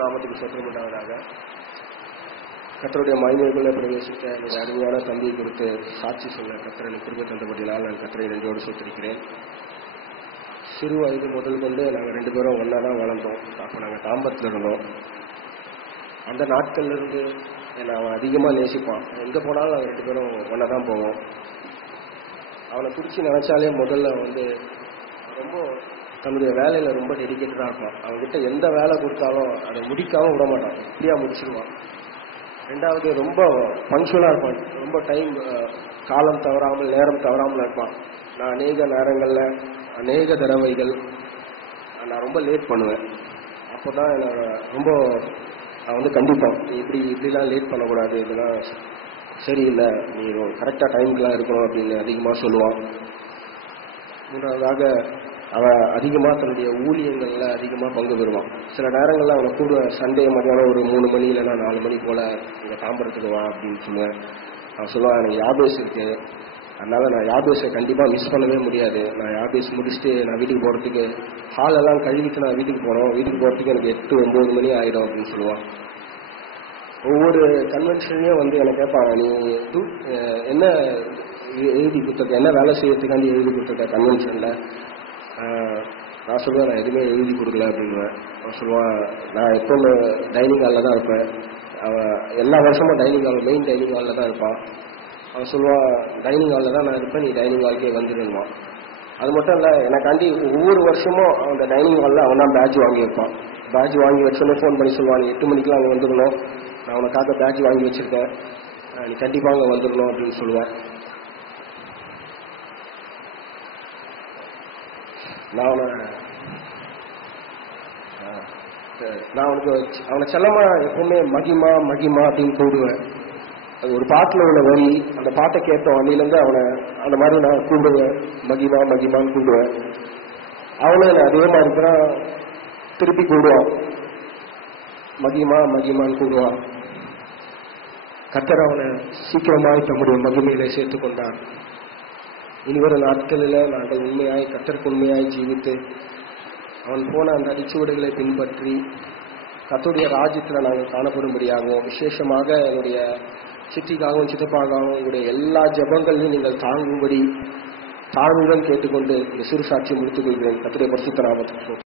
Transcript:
நாமத்துக்கு சொந்தமுண்டாவதாக கர்த்தருடைய மகிமைக்குள்ளே பிரவேசிக்க என்னுடைய அருமையான தம்பியை குறித்து சாட்சி சொல்ல கர்த்தர் எனக்கு கிருபை தந்தபடினால் நான் கர்த்தரை நன்றியோடு சொத்திருக்கிறேன். சிறு வயது முதல் கொண்டு நாங்கள் 2 பேரும் ஒன்றா தான் வளர்ந்தோம். அப்போ நாங்கள் தாம்பரத்தில் இருந்தோம். அந்த நாட்கள்லேருந்து என்னை அவன் அதிகமாக நேசிப்பான். எங்கே போனாலும் நாங்கள் 2 பேரும் ஒன்றா தான் போவோம். அவனை பிடிச்சி நினச்சாலே முதல்ல ரொம்ப தன்னுடைய வேலையில் ரொம்ப டெடிக்கேட்டடாக இருப்பான். அவன்கிட்ட எந்த வேலை கொடுத்தாலும் அதை முடிக்காமல் விட மாட்டான், இப்படியாக முடிச்சிருவான். 2வது ரொம்ப பங்க்சுவலாக இருப்பான். ரொம்ப டைம் காலம் தவறாமல் நேரம் தவறாமல் இருப்பான். நான் அநேக நேரங்களில் அநேக தடவைகள் நான் ரொம்ப லேட் பண்ணுவேன். அப்போ தான் ரொம்ப நான் கண்டிப்பான், இப்படிலாம் லேட் பண்ணக்கூடாது, இதெல்லாம் சரியில்லை, நீ கரெக்டாக டைமுக்கெலாம் இருக்கணும் அப்படின்னு அதிகமாக சொல்லுவான். 3வதாக அவன் அதிகமாக தன்னுடைய ஊழியங்களில் அதிகமாக பங்கு பெறுவான். சில நேரங்களில் அவனை கூட சண்டே மதியானம் ஒரு 3 மணி இல்லைன்னா 4 மணி போல் இங்கே தாம்பரத்துக்கு வா அப்படின்னு சொல்லுவேன். அவன் சொல்லுவான், எனக்கு யாபேஸ் இருக்குது, அதனால் நான் யாபேஸை கண்டிப்பாக மிஸ் பண்ணவே முடியாது. நான் யாபேஸ் முடிச்சுட்டு நான் வீட்டுக்கு போகிறதுக்கு ஹாலெல்லாம் கழுவிட்டு நான் வீட்டுக்கு போகிறோம், வீட்டுக்கு போகிறதுக்கு எனக்கு 8-9 மணி ஆகிடும் அப்படின்னு சொல்லுவான். ஒவ்வொரு கன்வென்ஷன்லையும் எனக்கு கேட்பாங்க, நீ என்ன எழுதி கொடுத்துருக்க, என்ன வேலை செய்யறதுக்காண்டி எழுதி கொடுத்துருக்க கன்வென்ஷனில்? நான் சொல்லுவேன், நான் எதுவுமே எழுதி கொடுக்கல அப்படின்வேன். அவன் சொல்லுவான், நான் எப்போவுமே டைனிங் ஹாலில் தான் இருப்பேன். அவன் எல்லா வருஷமும் டைனிங் ஹால், மெயின் டைனிங் ஹாலில் தான் இருப்பான். அவன் சொல்லுவான், டைனிங் ஹாலில் தான் நான் இருப்பேன், நீ டைனிங் ஹாலுக்கே வந்துடுவான். அது மட்டும் இல்லை, எனக்காண்டி ஒவ்வொரு வருஷமும் அந்த டைனிங் ஹாலில் அவன் தான் பேட்ச் வாங்கி வைப்பான். பேட்ச் வாங்கி வச்சோன்னே ஃபோன் பண்ணி சொல்லுவான், நீ 8 மணிக்கெலாம் அங்கே வந்துடணும், நான் உனக்காக பேட்ச் வாங்கி வச்சுருக்கேன், நீ கண்டிப்பாக அங்கே வந்துடணும் அப்படின்னு சொல்லுவேன். நான் அவனை செல்லமா எப்பவுமே மகிமா மகிமா அப்படின்னு கூடுவேன். அது ஒரு பாட்டில் உள்ள வரி, அந்த பாட்டை கேட்டோம் அன்னிலேருந்து அவனை அந்த மாதிரி நான் கூடுவேன், மகிமா மகிமான்னு கூடுவேன். அவனும் என்ன அதே மாதிரி தான் திருப்பி கூடுவான், மகிமா மகிமான்னு கூடுவான். கர்த்தர் அவனை சீக்கிரமாக தம்முடைய மகிமையிலே சேர்த்து கொண்டார். இனிவரும் நாட்களில் நாங்கள் உண்மையாய் கர்த்தருக்கு உண்மையாய் ஜீவித்து அவன் போன அந்த அடிச்சுவடுகளை பின்பற்றி கர்த்தருடைய ராஜ்யத்தில் நாங்கள் காணப்படும்படியாகவும், விசேஷமாக என்னுடைய சித்திக்காகவும் சித்தப்பாகவும் உங்களுடைய எல்லா ஜெபங்களையும் நீங்கள் தாங்கும்படி தாழ்வுடன் கேட்டுக்கொண்டு இந்த சிறு சாட்சியை முடித்துக் கொள்கிறேன். கர்த்தருடைய பரிசுத்த நாமத்துக்கு